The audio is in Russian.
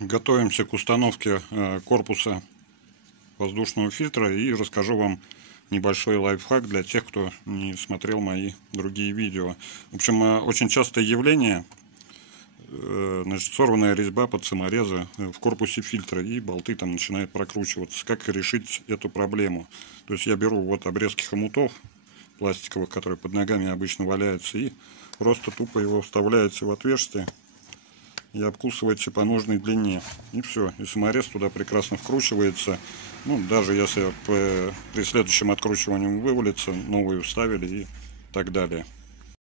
Готовимся к установке корпуса воздушного фильтра и расскажу вам небольшой лайфхак для тех, кто не смотрел мои другие видео. В общем, очень частое явление, значит, сорванная резьба под саморезы в корпусе фильтра, и болты там начинают прокручиваться. Как решить эту проблему? То есть я беру вот обрезки хомутов пластиковых, которые под ногами обычно валяются, и просто тупо его вставляете в отверстие и обкусываете по нужной длине, и все, и саморез туда прекрасно вкручивается. Ну, даже если при следующем откручивании вывалится, новую вставили и так далее.